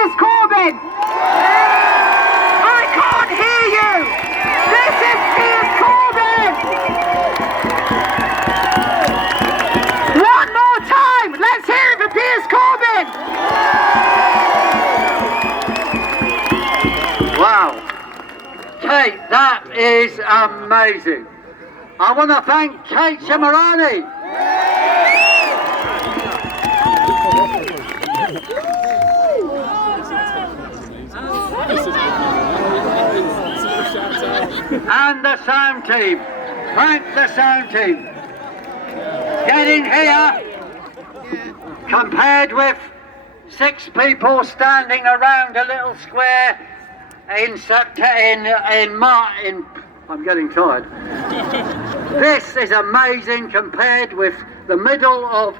Piers Corbyn. I can't hear you. This is Piers Corbyn. One more time. Let's hear it for Piers Corbyn. Wow. Kate, that is amazing. I want to thank Kate Shemirani. And the sound team. Thank the sound team. Getting here, compared with 6 people standing around a little square I'm getting tired. This is amazing compared with the middle of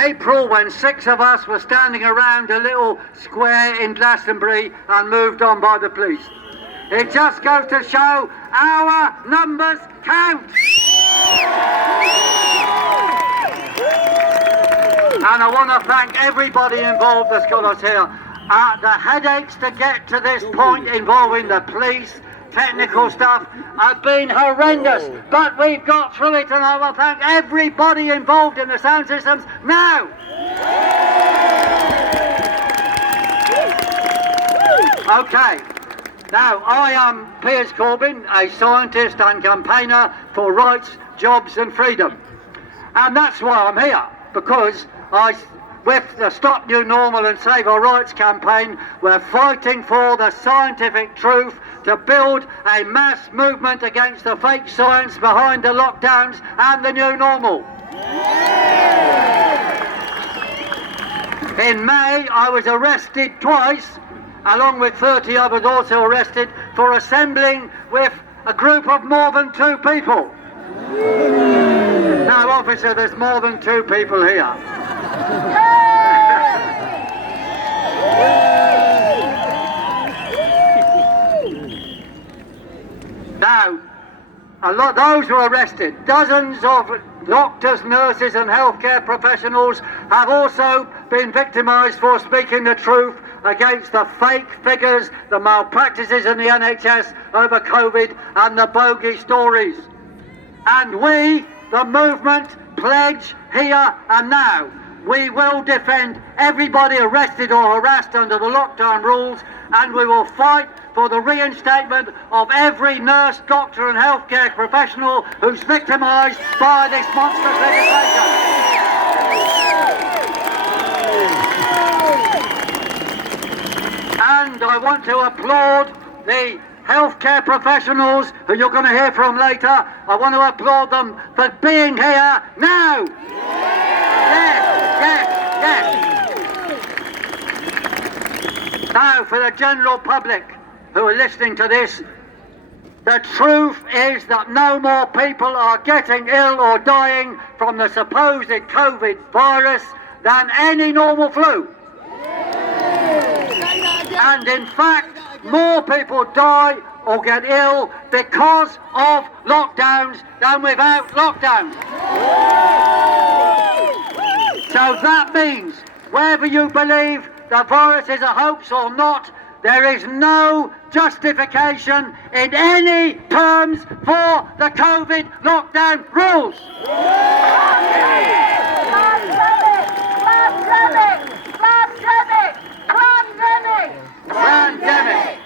April when 6 of us were standing around a little square in Glastonbury and moved on by the police. It just goes to show our numbers count. And I want to thank everybody involved that's got us here. The headaches to get to this point involving the police, technical stuff, have been horrendous, but we've got through it, and I want to thank everybody involved in the sound systems now. Okay, now I am Piers Corbyn, a scientist and campaigner for rights, jobs and freedom. And that's why I'm here, because with the Stop New Normal and Save Our Rights campaign, we're fighting for the scientific truth to build a mass movement against the fake science behind the lockdowns and the new normal. In May, I was arrested twice, along with 30 others also arrested, for assembling with a group of more than 2 people. Now, officer, there's more than 2 people here. Now, those who are arrested, dozens of doctors, nurses and healthcare professionals have also been victimised for speaking the truth against the fake figures, the malpractices in the NHS over COVID and the bogey stories. And we, the movement, pledge here and now, we will defend everybody arrested or harassed under the lockdown rules, and we will fight for the reinstatement of every nurse, doctor and healthcare professional who's victimised by this monstrous legislation. And I want to applaud the healthcare professionals who you're going to hear from later. I want to applaud them for being here now. Yes. Now, for the general public who are listening to this, the truth is that no more people are getting ill or dying from the supposed COVID virus than any normal flu. And in fact, more people die or get ill because of lockdowns than without lockdowns. So that means, whether you believe the virus is a hoax or not, there is no justification in any terms for the COVID lockdown rules. Pandemic.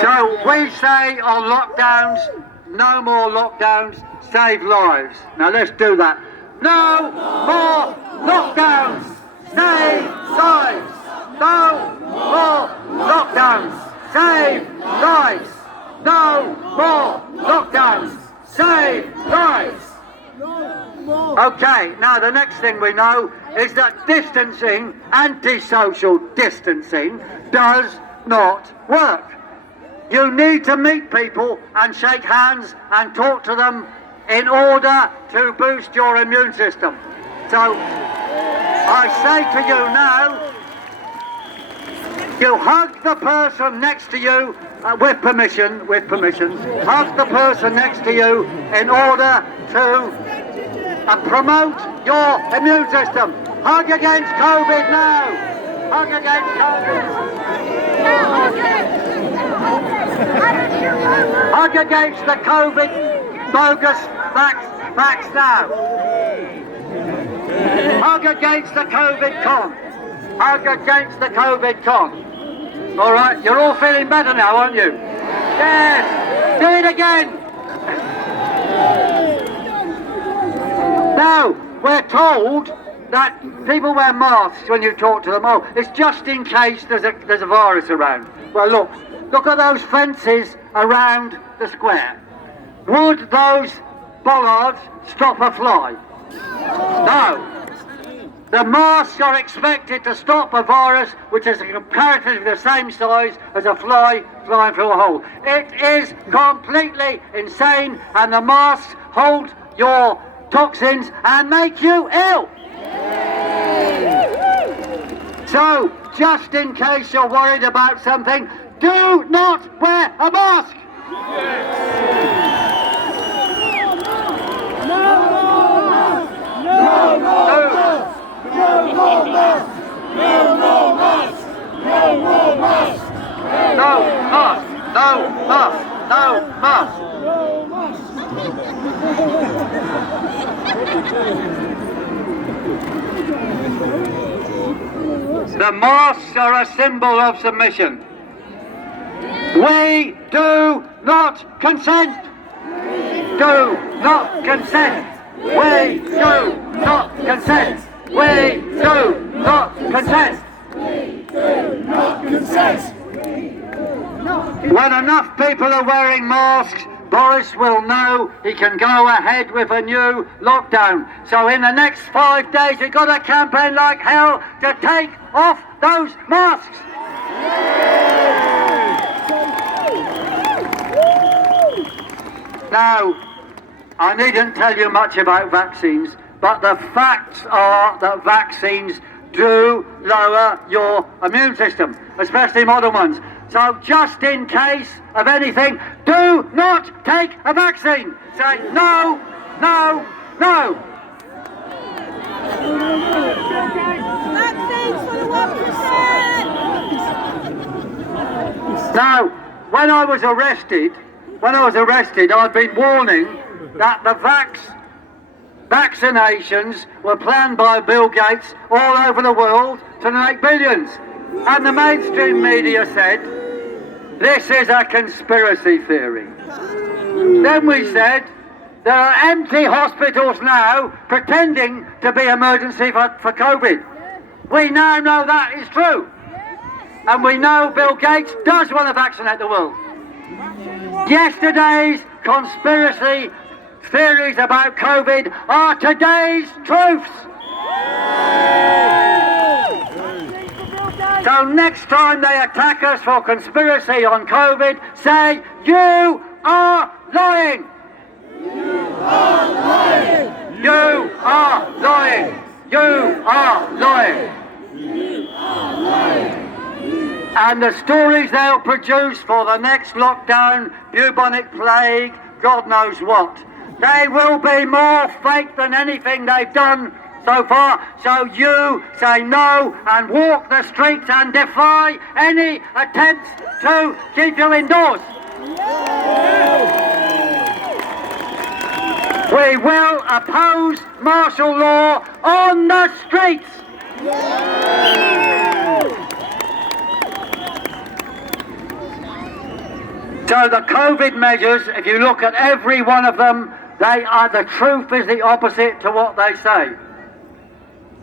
So we say on lockdowns, no more lockdowns, save lives. Now let's do that. No more lockdowns, save lives. No more lockdowns, save lives. No more lockdowns, save lives. Okay, now the next thing we know is that distancing, antisocial distancing, does not work. You need to meet people and shake hands and talk to them in order to boost your immune system. So I say to you now, You hug the person next to you, with permission, hug the person next to you in order to promote your immune system. Hug against COVID now. Hug against COVID. Hug against the COVID bogus facts now. Hug against the COVID con. Hug against the COVID con. All right, you're all feeling better now, aren't you? Yes. Do it again. Now, we're told that people wear masks when you talk to them. Oh, it's just in case there's a virus around. Well, look at those fences around the square. Would those bollards stop a fly? No. The masks are expected to stop a virus which is comparatively the same size as a fly flying through a hole. It is completely insane, and the masks hold your toxins and make you ill. So, just in case you're worried about something, do not wear a mask. The masks are a symbol of submission. We do not consent. Do not consent. We do not consent. We do not consent. We do not consent. When enough people are wearing masks, Boris will know he can go ahead with a new lockdown. So in the next 5 days, we've got to campaign like hell to take off those masks. Now, I needn't tell you much about vaccines, but the facts are that vaccines do lower your immune system, especially modern ones. So just in case of anything, do not take a vaccine. Say no, no, no. Vaccines for the 1%. Now, when I was arrested, I'd been warning that the vaccinations were planned by Bill Gates all over the world to make billions. And the mainstream media said, this is a conspiracy theory. Then we said, there are empty hospitals now pretending to be emergency for COVID. We now know that is true. And we know Bill Gates does want to vaccinate the world. Yesterday's conspiracy theories about COVID are today's truths. So next time they attack us for conspiracy on COVID, say, you are lying. You are lying. You are lying. You are lying. You are lying. And the stories they'll produce for the next lockdown, bubonic plague, God knows what, they will be more fake than anything they've done so far. So you say no and walk the streets and defy any attempts to keep you indoors. We will oppose martial law on the streets. So the COVID measures, if you look at every one of them, the truth is the opposite to what they say.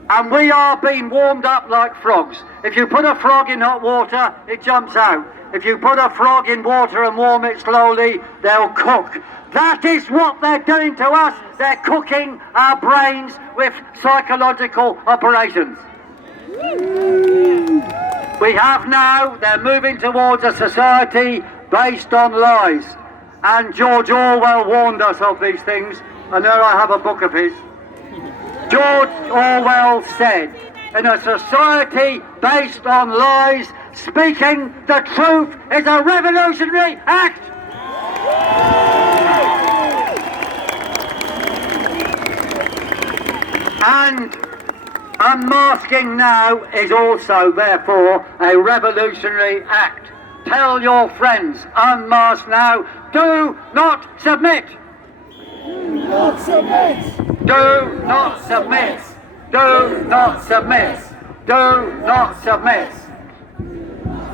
And we are being warmed up like frogs. If you put a frog in hot water, it jumps out. If you put a frog in water and warm it slowly, they'll cook. That is what they're doing to us. They're cooking our brains with psychological operations. We have now, they're moving towards a society based on lies. And George Orwell warned us of these things, and there I have a book of his. George Orwell said, in a society based on lies, speaking the truth is a revolutionary act. And unmasking now is also, therefore, a revolutionary act. Tell your friends, unmask now. Do not submit. Do not submit. Do not submit. Do not submit. Do not submit.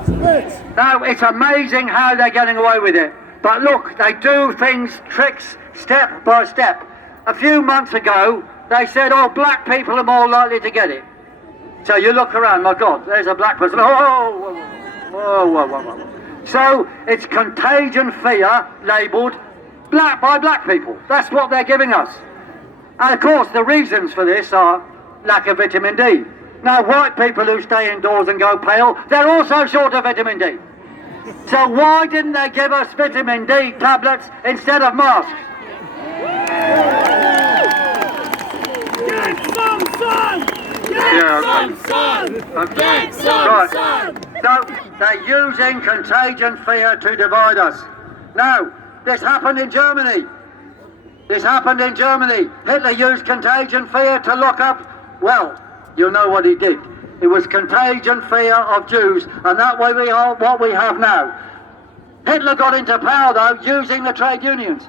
Submit. Now, it's amazing how they're getting away with it. But look, they do things, tricks, step by step. A few months ago, they said, oh, black people are more likely to get it. So you look around, my God, there's a black person. Oh, whoa, whoa, whoa, whoa. So it's contagion fear labelled black by black people. That's what they're giving us. And of course, the reasons for this are lack of vitamin D. Now, white people who stay indoors and go pale, they're also short of vitamin D. So why didn't they give us vitamin D tablets instead of masks? Get some sun! Yeah, Get some sun! Get some sun! So they're using contagion fear to divide us. Now, this happened in Germany. This happened in Germany. Hitler used contagion fear to lock up, well, you know what he did. It was contagion fear of Jews, and that way we are what we have now. Hitler got into power, though, using the trade unions.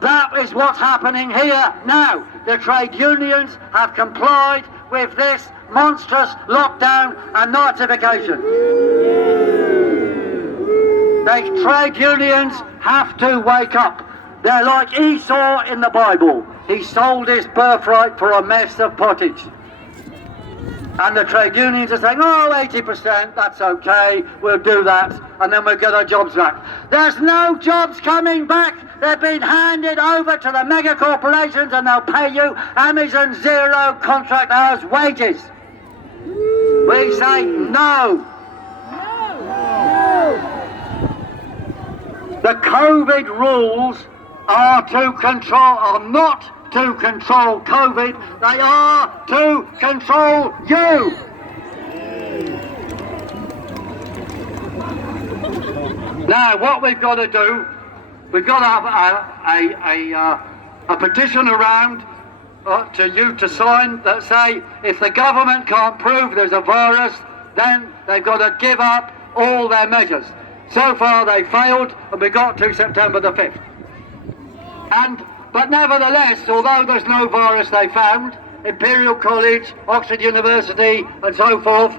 That is what's happening here now. The trade unions have complied with this monstrous lockdown and Nazification. The trade unions have to wake up. They're like Esau in the Bible. He sold his birthright for a mess of pottage. And the trade unions are saying, oh, 80%, that's okay, we'll do that, and then we'll get our jobs back. There's no jobs coming back. They've been handed over to the mega corporations and they'll pay you Amazon zero contract hours wages. We say no. The COVID rules are not to control COVID, they are to control you. Now, what we've got to do, we've got to have a petition around to you to sign that say if the government can't prove there's a virus, then they've got to give up all their measures. So far they failed, and we got to September the 5th. But nevertheless, although there's no virus they found, Imperial College, Oxford University and so forth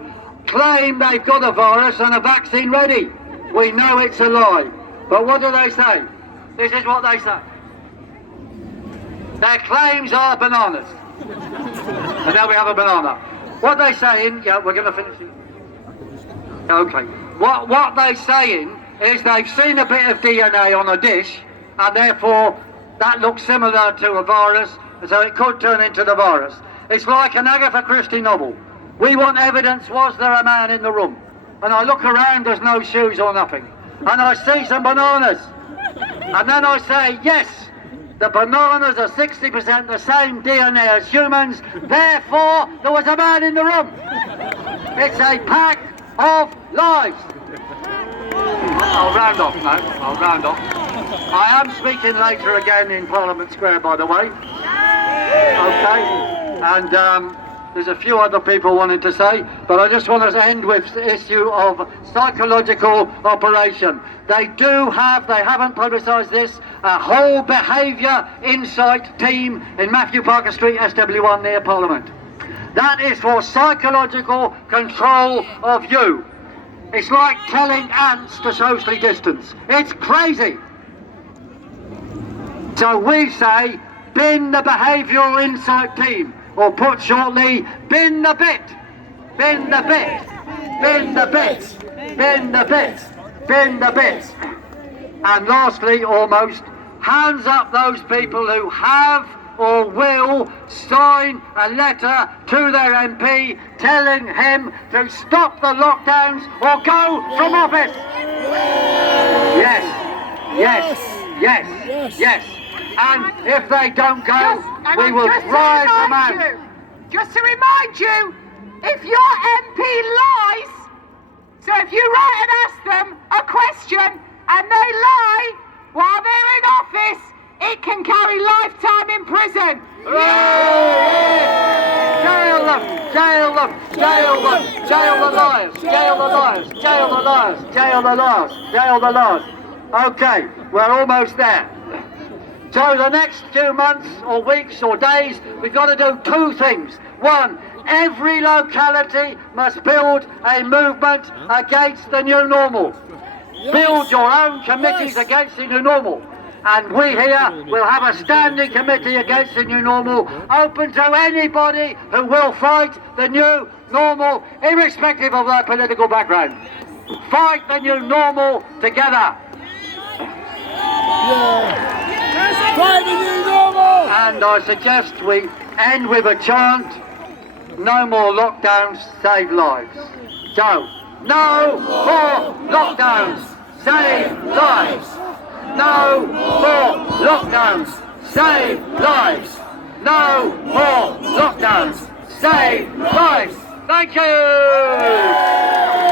claim they've got a virus and a vaccine ready. We know it's a lie. But what do they say? This is what they say. Their claims are bananas. And now we have a banana. What they're saying, yeah, we're going to finish it. Okay. What they're saying is they've seen a bit of DNA on a dish and therefore that looks similar to a virus, so it could turn into the virus. It's like an Agatha Christie novel. We want evidence, was there a man in the room? And I look around, there's no shoes or nothing. And I see some bananas. And then I say, yes, the bananas are 60% the same DNA as humans, therefore there was a man in the room. It's a pack of lies. I'll round off now, I'll round off. I am speaking later again in Parliament Square, by the way. Okay, and there's a few other people wanting to say, but I just want to end with the issue of psychological operation. They haven't publicised this, a whole behaviour insight team in Matthew Parker Street, SW1 near Parliament. That is for psychological control of you. It's like telling ants to socially distance. It's crazy. So we say, bin the behavioural insight team, or put shortly, bin the bit, bin the bit, bin the bit, bin the bit, bin the bit. And lastly, almost, hands up those people who have or will sign a letter to their MP telling him to stop the lockdowns or go from office. Yes, yes, yes, yes. And if they don't go, we will drive them out. Just to remind you, if your MP lies, So if you write and ask them a question and they lie while they're in office, it can carry lifetime in prison. Jail them! Jail them! Jail them! Jail the liars! Jail the liars! Jail the liars! Jail the liars! Jail the liars! Okay, we're almost there. So the next few months or weeks or days, we've got to do two things. One, every locality must build a movement against the new normal. Build your own committees against the new normal. And we here will have a standing committee against the new normal, open to anybody who will fight the new normal, irrespective of their political background. Fight the new normal together. Fight the new normal! And I suggest we end with a chant, no more lockdowns, save lives. So, no more lockdowns, save lives. No more lockdowns, save lives. No more lockdowns, save lives. Thank you!